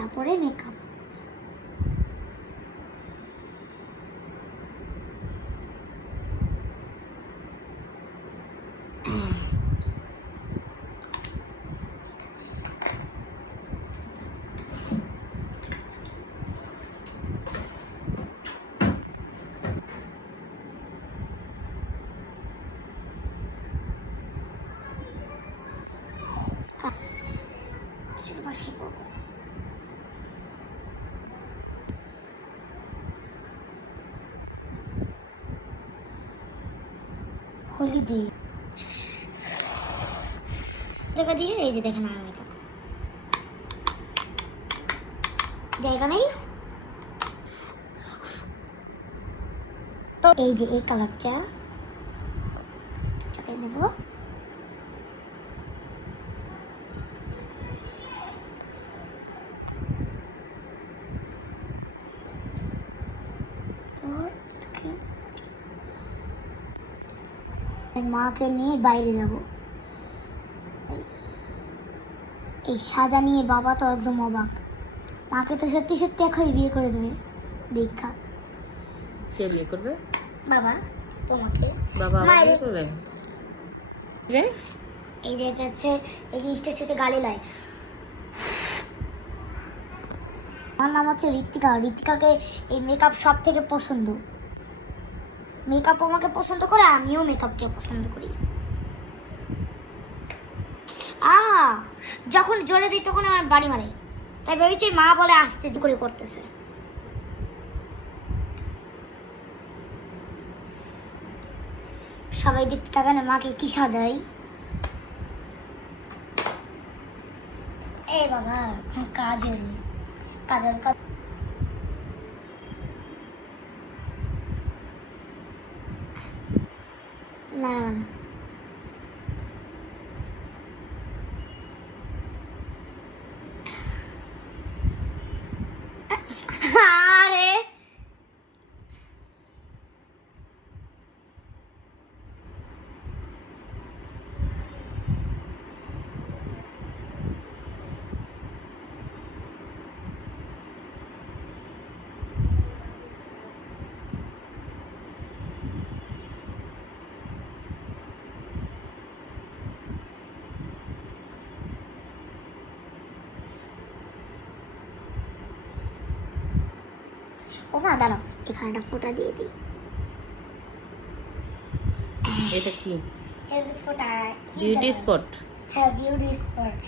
তারপরে মেকআপ। পাশে পড়বো। হলুদ দিয়ে জায়গা দিয়ে এই যে দেখেন আমার মেকআপ জায়গা নেই তো এই যে এই কালারটা নেব। মাকে নিয়ে বাইরে যাব। এই সাজা নিয়ে বাবা তো একদম অবাক। মাকে তো সত্যি সত্যি এখন বিয়ে করে দেবে। দীক্ষা কে বিয়ে করবে? বাবা তোমাকে। বাবা বিয়ে করবে? এই যে হচ্ছে এই জিনিসটা হচ্ছে গালিলায়। আমার নাম হচ্ছে ঋত্বিকা। ঋত্বিকাকে এই মেকআপ সব থেকে পছন্দ। মেকআপ আমাকে পছন্দ করে, আমিও মেকআপকে পছন্দ করি। যখন জোরে দিই তখন আমার বাড়ি মারে, তাই ভেবেছি মা বলে আস্তে করে করতেছে। সবাই দেখতে থাকেন মাকে কি সাজাই। এই বাবা কাজল কাজল না না আরে ও মা দাঁড়াও, এখানে একটা ফোঁটা দিয়ে দিই। এটা কি? এই যে ফোঁটা বিউটি স্পট। হ্যাঁ বিউটি স্পট।